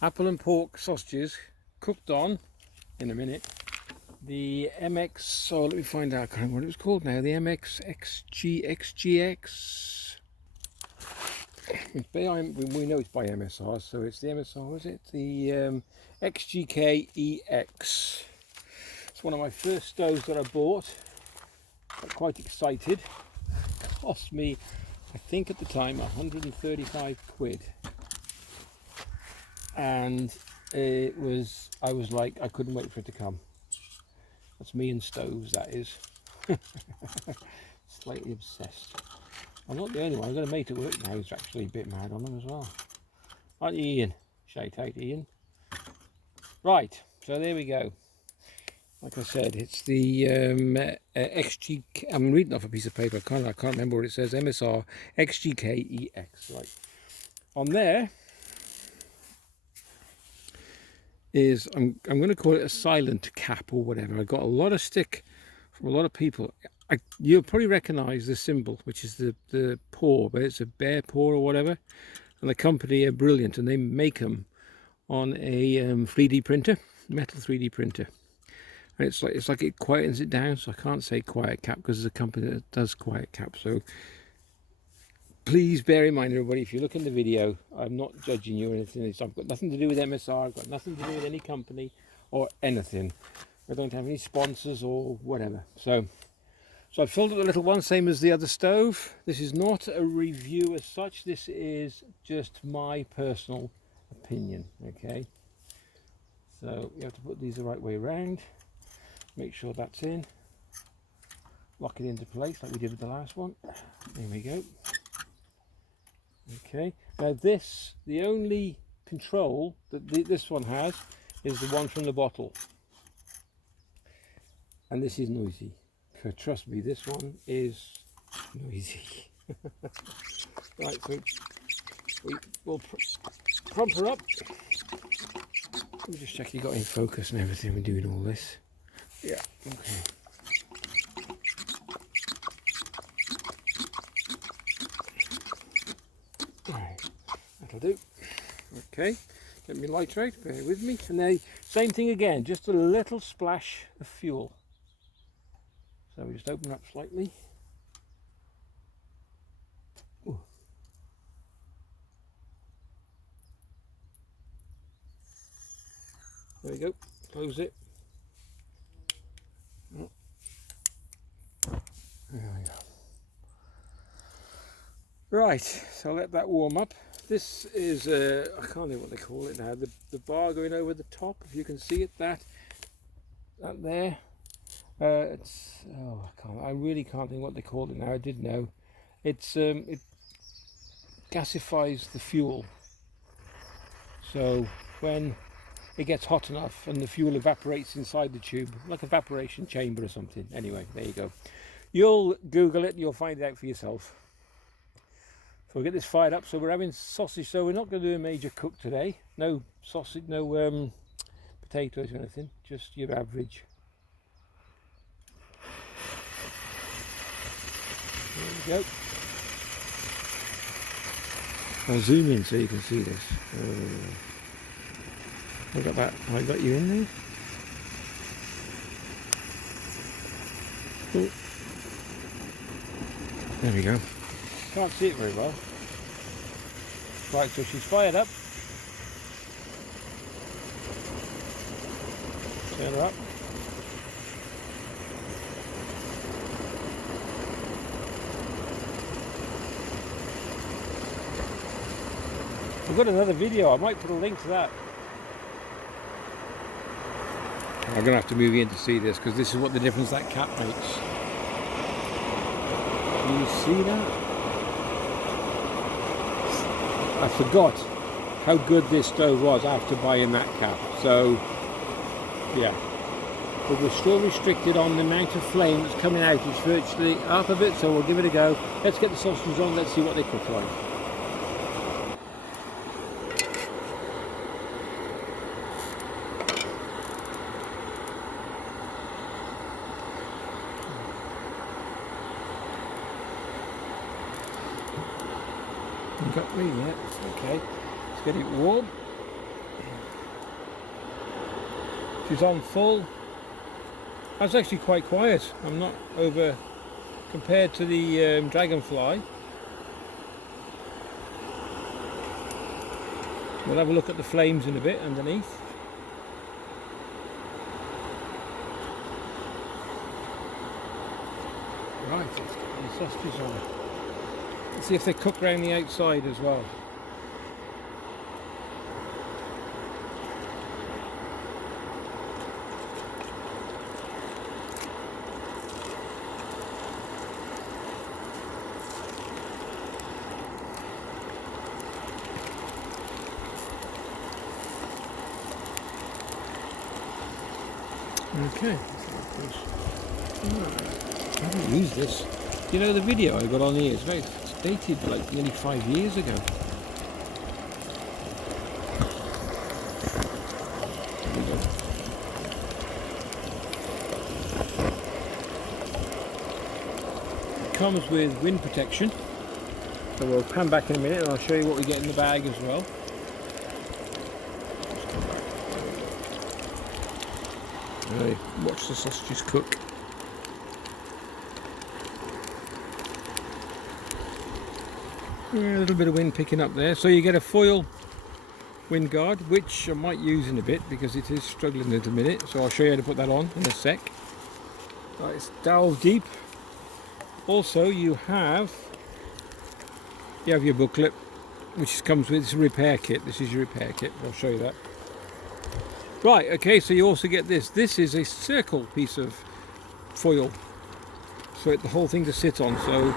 apple and pork sausages cooked on, in a minute, the MX, so let me find out, I can't remember what it was called now, the XGX. We know it's by MSR, so it's the MSR, is it? The XGK EX. It's one of my first stoves that I bought. Got quite excited. Cost me, I think at the time, 135 quid. And I was like, I couldn't wait for it to come. That's me and stoves, that is. Slightly obsessed. I'm not the only one. I've got a mate at work now who's actually a bit mad on them as well. Aren't you, Ian? Shout out, Ian. Right, so there we go. Like I said, it's the XGK. I'm reading off a piece of paper. I can't remember what it says. MSR XGK EX. Right. On there is, I'm going to call it a silent cap or whatever. I got a lot of stick from a lot of people. You'll probably recognise the symbol, which is the paw, but it's a bear paw or whatever. And the company are brilliant, and they make them on a 3D printer, metal 3D printer. And it's like it quietens it down. So I can't say quiet cap because there's a company that does quiet cap. So please bear in mind, everybody, if you look in the video, I'm not judging you or anything. I've got nothing to do with MSR. I've got nothing to do with any company or anything. I don't have any sponsors or whatever. So I filled up the little one, same as the other stove. This is not a review as such. This is just my personal opinion, okay? So you have to put these the right way around. Make sure that's in. Lock it into place like we did with the last one. There we go. Okay. Now this, the only control that this one has is the one from the bottle. And this is noisy. Trust me, this one is noisy. Right, so we'll prompt her up. Let me just check you got in focus and everything when doing all this. Yeah, okay. Right, that'll do. Okay, get me lighter out, bear with me. And then same thing again, just a little splash of fuel. So we just open up slightly. Ooh. There we go, close it. There we go. Right, so let that warm up. This is, I can't think what they call it now, the bar going over the top, if you can see it, that there. It's, oh, I really can't think what they call it now. I did know. It's it gasifies the fuel. So when it gets hot enough and the fuel evaporates inside the tube, like an evaporation chamber or something. Anyway, there you go. You'll Google it and you'll find it out for yourself. So we'll get this fired up. So we're having sausage. So we're not going to do a major cook today. No sausage, no potatoes or anything. Just your average. There we go. I'll zoom in so you can see this. I got that. I got you in there. Oh. There we go. Can't see it very well. Right, so she's fired up. Turn her up. I've got another video, I might put a link to that. I'm going to have to move you in to see this because this is what the difference that cap makes. Can you see that? I forgot how good this stove was after buying that cap. So, yeah. But we're still restricted on the amount of flame that's coming out. It's virtually half of it, so we'll give it a go. Let's get the sausages on, let's see what they cook like. You got me, yeah. Okay, let's get it warm. She's on full. That's actually quite quiet. I'm not over compared to the Dragonfly. We'll have a look at the flames in a bit underneath. Right, let's get the sausages on. Let's see if they cook around the outside as well. Okay, I haven't used this. You know, the video I got on here is it's dated like nearly 5 years ago. There we go. It comes with wind protection, so we'll pan back in a minute and I'll show you what we get in the bag as well. Right, watch the sausages cook. Yeah, a little bit of wind picking up there. So you get a foil wind guard, which I might use in a bit because it is struggling at the minute. So I'll show you how to put that on in a sec. Right, it's dowel deep. Also, you have your booklet, which comes with a repair kit. This is your repair kit. I'll show you that. Right, okay, so you also get this. This is a circle piece of foil, so the whole thing to sit on, so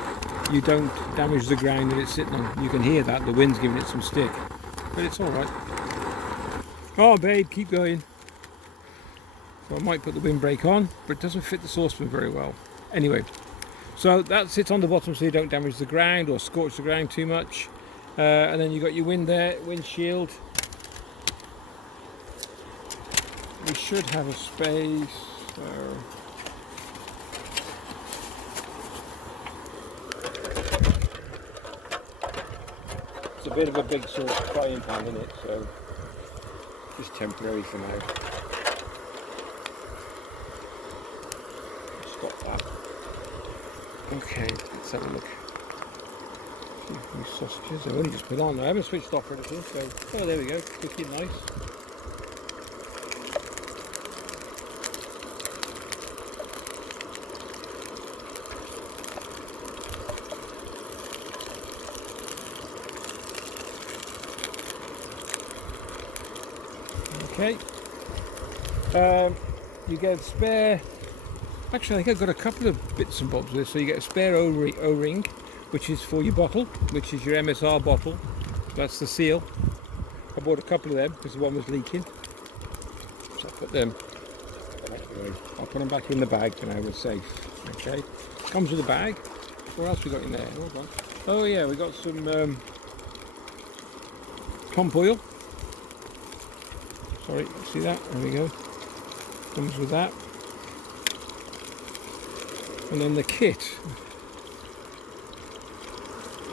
you don't damage the ground that it's sitting on. You can hear that, the wind's giving it some stick, but it's alright. Oh babe, keep going. So I might put the windbreak on, but it doesn't fit the saucepan very well. Anyway, so that sits on the bottom so you don't damage the ground or scorch the ground too much. And then you've got your windshield. We should have a space. It's a bit of a big sort of frying pan in it, so just temporary for now. Stop that. Okay, let's have a look. A few sausages. I've only just put on. I haven't switched off or anything, so oh, there we go. Cooking nice. Okay, you get a spare, actually I think I've got a couple of bits and bobs there. So you get a spare O-ring, which is for your bottle, which is your MSR bottle. That's the seal. I bought a couple of them because the one was leaking. So I put them, I'll put them back in the bag and I was safe. Okay, comes with a bag. What else we got in there? Hold on. Oh yeah, we got some pump oil. Sorry, see that? There we go. Comes with that. And then the kit.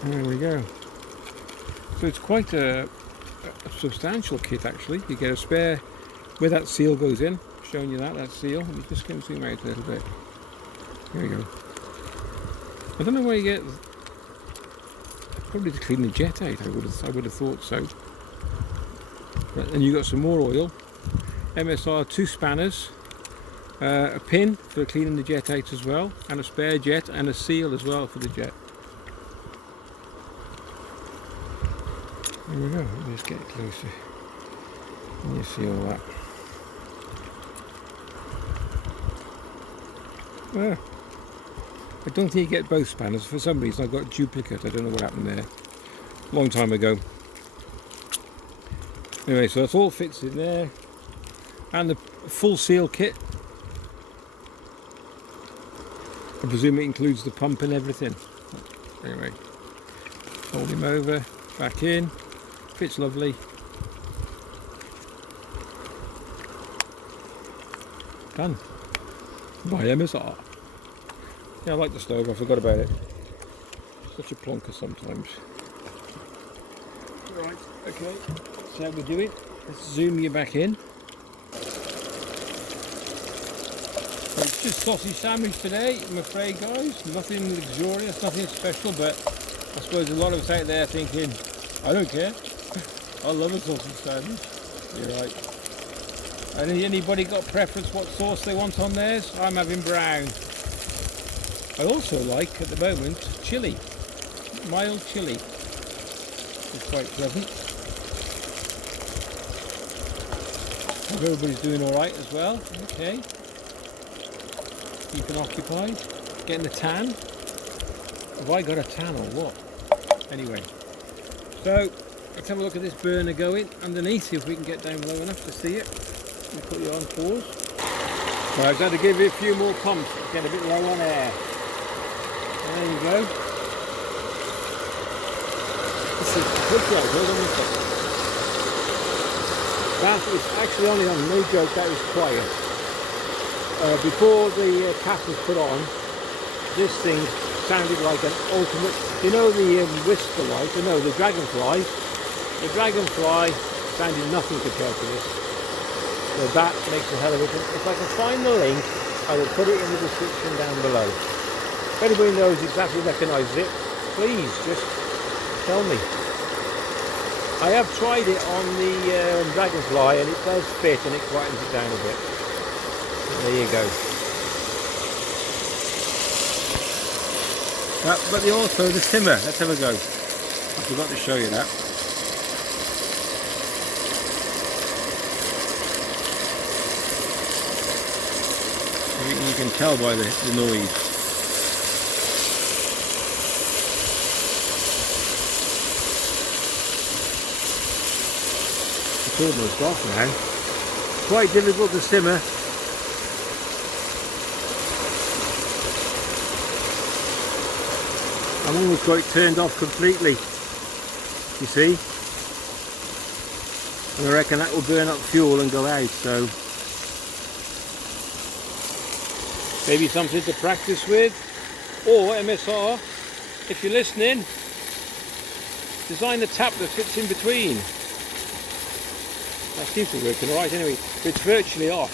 There we go. So it's quite a substantial kit actually. You get a spare where that seal goes in. Showing you that seal. Let me just zoom out a little bit. There we go. I don't know where you get. Probably to clean the jet out. I would have thought so. And you got some more oil, MSR 2 spanners, a pin for cleaning the jet out as well, and a spare jet and a seal as well for the jet. There we go. Let me just get closer and you see all that. Well, I don't think you get both spanners. For some reason I got duplicate. I don't know what happened there. Long time ago. Anyway, so it all fits in there, and the full seal kit. I presume it includes the pump and everything. Anyway, fold him over, back in, fits lovely. Done. By MSR. Yeah, I like the stove, I forgot about it. Such a plonker sometimes. Right, okay. How we do it. Let's zoom you back in. Just sausage sandwich today, I'm afraid, guys. Nothing luxurious, nothing special, but I suppose a lot of us out there thinking, I don't care. I love a sausage sandwich. You're right. Anybody got preference what sauce they want on theirs? I'm having brown. I also like, at the moment, chilli. Mild chilli. It's quite pleasant. Hope everybody's doing alright as well. Okay. Keeping occupied. Getting the tan. Have I got a tan or what? Anyway. So, let's have a look at this burner going underneath, see if we can get down low enough to see it. Let me put you on pause. Right, I've got to give you a few more pumps. Get a bit low on air. There you go. This is quick right, hold on a second. That is actually only on, no joke, that is quiet. Before the cap was put on, this thing sounded like an ultimate, you know the whisper light, no, the dragonfly. The dragonfly sounded nothing compared to this. So that makes a hell of a difference. If I can find the link, I will put it in the description down below. If anybody knows exactly recognises it, please just tell me. I have tried it on the dragonfly and it does fit and it quietens it down a bit. There you go. But also the simmer, let's have a go. I forgot to show you that. You can tell by the noise. It's almost off now. Quite difficult to simmer. I've almost got it turned off completely, you see. And I reckon that will burn up fuel and go out, so maybe something to practice with. Or MSR, if you're listening, design a tap that fits in between. That seems to be working alright anyway. But it's virtually off.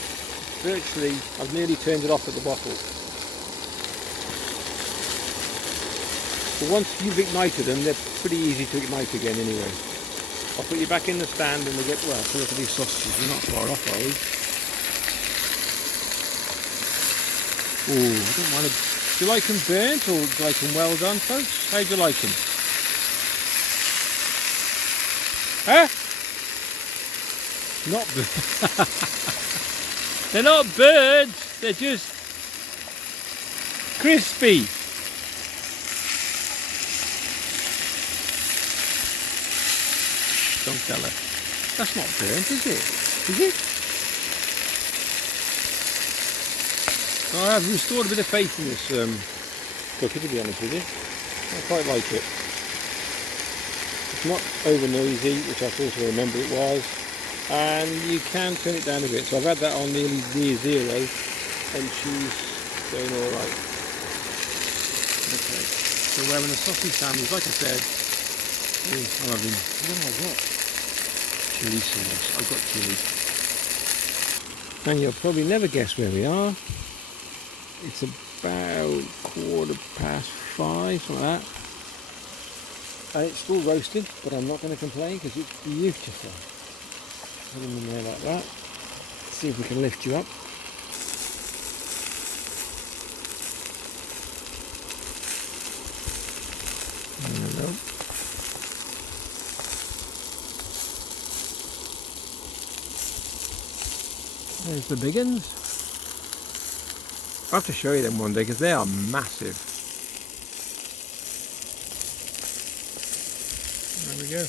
Virtually, I've nearly turned it off at the bottle. But once you've ignited them, they're pretty easy to ignite again anyway. I'll put you back in the stand and we get, well, look at these sausages, we're not far off, are we? Ooh, I don't want to, do you like them burnt or do you like them well done, folks? How do you like them? Huh? Not burnt. They're not burnt, they're just crispy. Don't tell her. That's not burnt, is it? Is it? I have restored a bit of faith in this cooker, to be honest with you. I quite like it. It's not over noisy, which I thought I remember it was. And you can turn it down a bit. So I've had that on nearly near zero and she's going alright. Okay. So we're having a sausage sandwich, like I said. I'm having, what have I got? Chilli sauce. I've got chilli. And you'll probably never guess where we are. It's about 5:15, something like that. And it's still roasting, but I'm not going to complain because it's beautiful. Put them in there like that. See if we can lift you up. Hello. There's the big ones. I'll have to show you them one day because they are massive. There we go.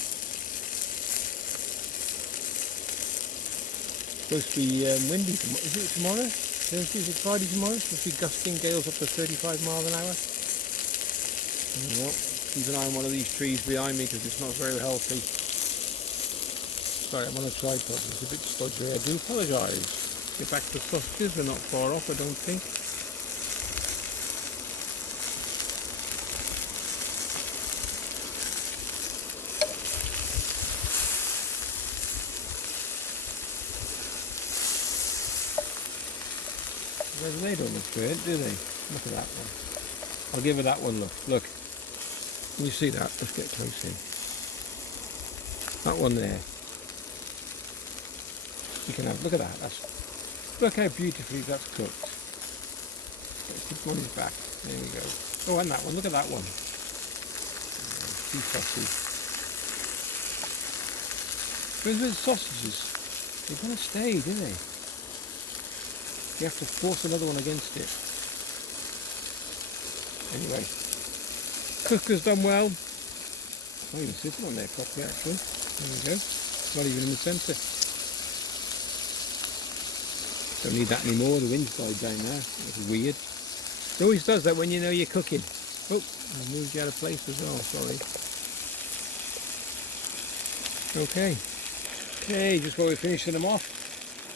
Supposed to be windy tomorrow. Is it tomorrow? Thursday? Is it Friday tomorrow? Supposed to be gusting gales up to 35 miles an hour. Well, keep an eye on one of these trees behind me because it's not very healthy. Sorry, I'm on a tripod. It's a bit spudgy. I do apologise. Get back to the sausages. We're not far off, I don't think. They don't look burnt, do they? Look at that one. I'll give her that one look. Look. Can you see that? Let's get close in. That one there. You can have, look at that. Look how beautifully that's cooked. Put one on his back. There we go. Oh, and that one. Look at that one. Too fussy. Where's the sausages? They're going to stay, do they? You have to force another one against it. Anyway, cooker's done well. Not even sitting on there properly actually. There we go. Not even in the centre. Don't need that anymore. The wind's died down now. It's weird. It always does that when you know you're cooking. Oh, I moved you out of place as well. Sorry. Okay. Okay, just while we're finishing them off,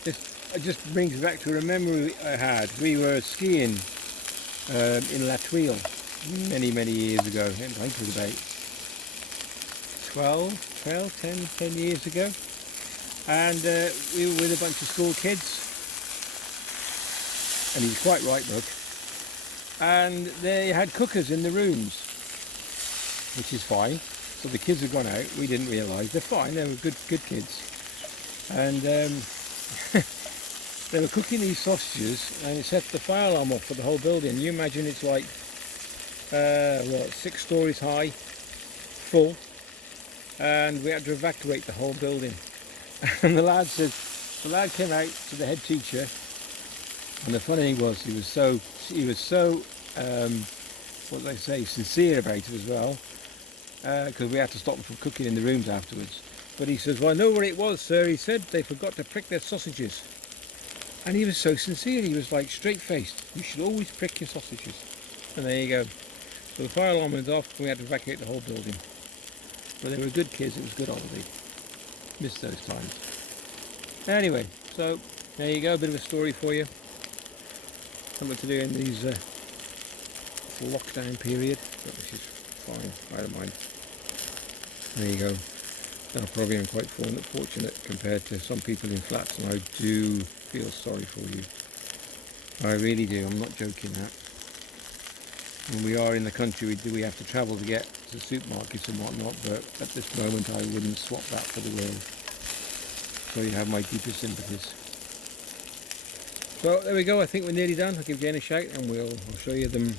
it just brings me back to a memory I had. We were skiing in La Tuile many years ago. I think it was about 10 years ago. And we were with a bunch of school kids. And he was quite right, look. And they had cookers in the rooms, which is fine. So the kids had gone out. We didn't realise. They're fine. They were good kids. And they were cooking these sausages, and it set the fire alarm off for the whole building. You imagine it's like, 6 stories high, full, and we had to evacuate the whole building. And the lad came out to the head teacher, and the funny thing was, he was so what they say, sincere about it as well, because we had to stop them from cooking in the rooms afterwards. But he says, well, I know where it was, sir. He said they forgot to prick their sausages. And he was so sincere. He was like straight-faced. You should always prick your sausages. And there you go. So the fire alarm went off and we had to evacuate the whole building. But they were good kids. It was a good holiday. Missed those times. Anyway, so there you go. A bit of a story for you. Something to do in these lockdown period. But which is fine. I don't mind. There you go. I probably am quite fortunate compared to some people in flats, and I do feel sorry for you. I really do. I'm not joking that. When we are in the country, we have to travel to get to supermarkets and whatnot, but at this moment I wouldn't swap that for the world. So you have my deepest sympathies. So there we go. I think we're nearly done. I'll give Jane a shout and I'll show you them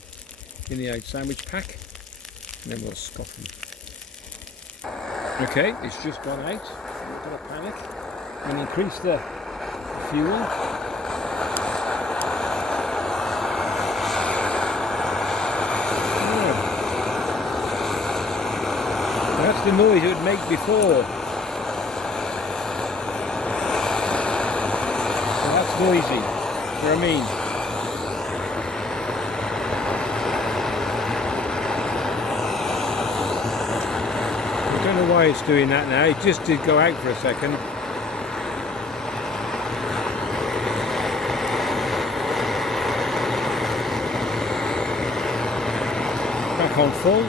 in the out sandwich pack, and then we'll scoff them. Okay, it's just gone out. I'm not going to panic and increase the fuel. Oh. That's the noise it would make before. So that's noisy. You know what I mean? I don't know why it's doing that now. It just did go out for a second. Back on full.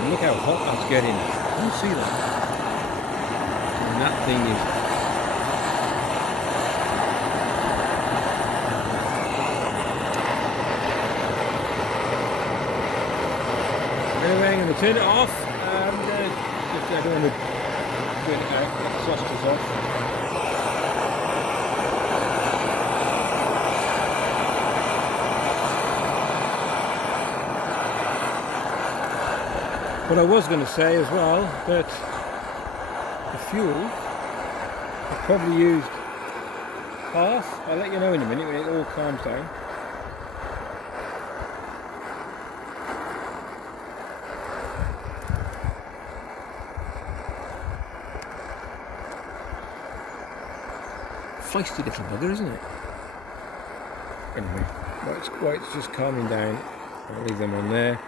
And look how hot that's getting. Can you see that? And that thing is... Anyway, I'm going to turn it off. I don't want to turn it out, get the sausages off. What I was going to say as well, that the fuel, I've probably used half. I'll let you know in a minute when it all calms down. Feisty little bugger, isn't it? Anyway, it's just calming down. I'll leave them on there.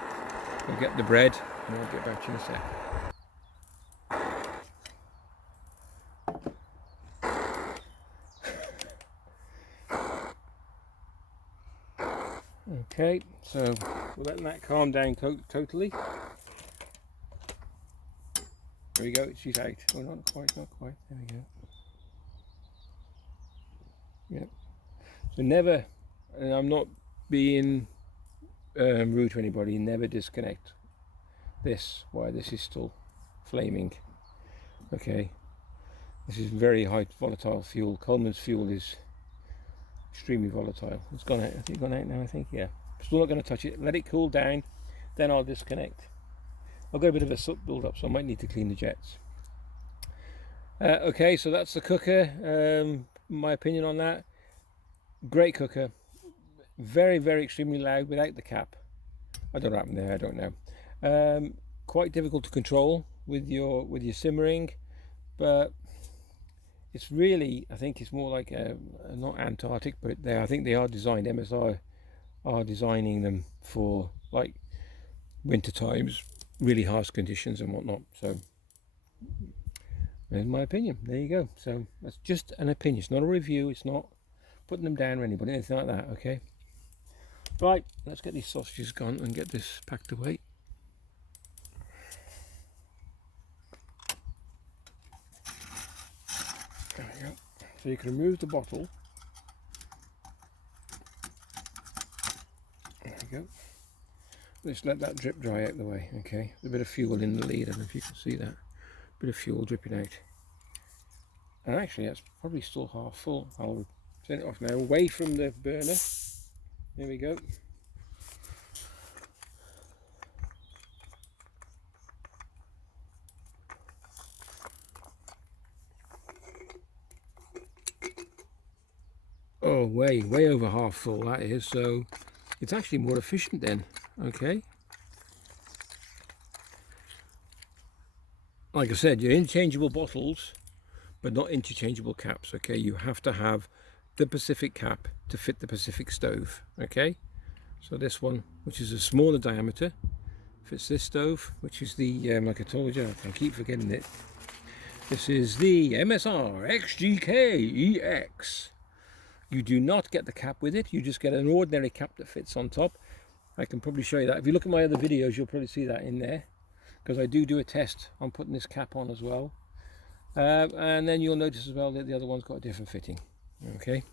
I'll get the bread and I'll get back to you in a sec. Okay, so we're letting that calm down totally. There we go, she's out. Oh, not quite. There we go. Yep. So never and I'm not being rude to anybody, never disconnect this while this is still flaming. Okay, this is very high volatile fuel. Coleman's fuel is extremely volatile. It's gone out. I think it's gone out now, I think. Yeah, still not going to touch it. Let it cool down, then I'll disconnect. I've got a bit of a soot build up, so I might need to clean the jets. Okay, so that's the cooker. My opinion on that: great cooker, very, very extremely loud without the cap. I don't know what happened there, I don't know. Quite difficult to control with your simmering, but it's really, I think it's more like not Antarctic, but I think they are designed, MSR are designing them for like winter times, really harsh conditions and whatnot. So there's my opinion. There you go. So that's just an opinion. It's not a review. It's not putting them down or anybody, anything like that. Okay. Right. Let's get these sausages gone and get this packed away. There we go. So you can remove the bottle. There we go. Just let that drip dry out the way. Okay. There's a bit of fuel in the lead. I don't know if you can see that. Bit of fuel dripping out, and actually that's probably still half full. I'll turn it off now, away from the burner. There we go. Oh, way over half full that is, so it's actually more efficient then. Okay, like I said, you're interchangeable bottles, but not interchangeable caps. Okay, you have to have the Pacific cap to fit the Pacific stove. Okay, so this one, which is a smaller diameter, fits this stove, which is the like I told you, I keep forgetting it. This is the MSR XGK EX. You do not get the cap with it. You just get an ordinary cap that fits on top. I can probably show you that. If you look at my other videos, you'll probably see that in there, because I do a test on putting this cap on as well. And then you'll notice as well that the other one's got a different fitting. Okay.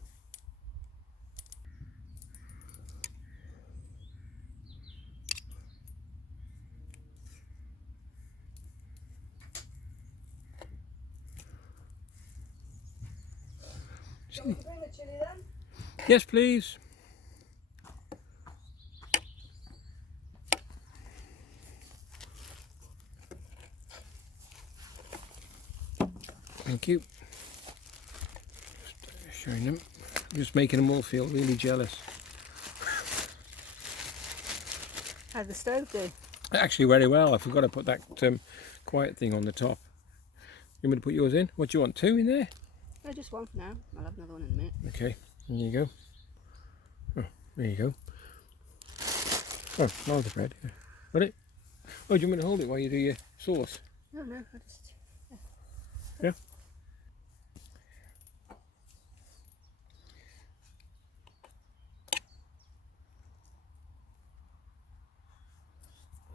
Can we bring the chilli then? Yes, please. Thank you. Just showing them. Just making them all feel really jealous. How'd the stove do? Actually, very well. I forgot to put that quiet thing on the top. You want me to put yours in? What do you want? 2 in there? No, just one for now. I'll have another one in a minute. Okay, there you go. Oh, there you go. Oh, now the bread. Got it? Oh, do you want me to hold it while you do your sauce? No, I just... Yeah.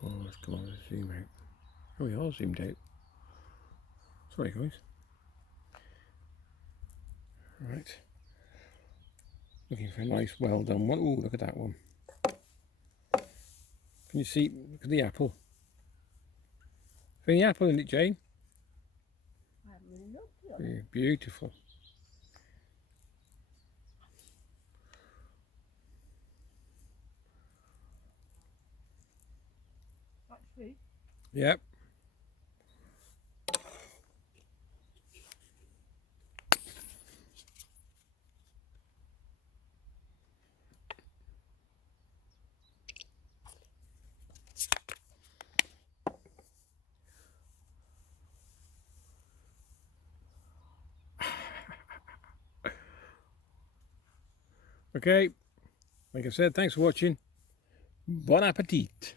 Oh, let's come on, let's zoom out. Oh, we are zoomed out. Sorry, guys. Right. Looking for a nice, well done one. Oh, look at that one. Can you see? Look at the apple. The apple in it, Jane? I haven't really looked at it. Beautiful. Actually, Yep. Okay, like I said, thanks for watching. Bon appetit.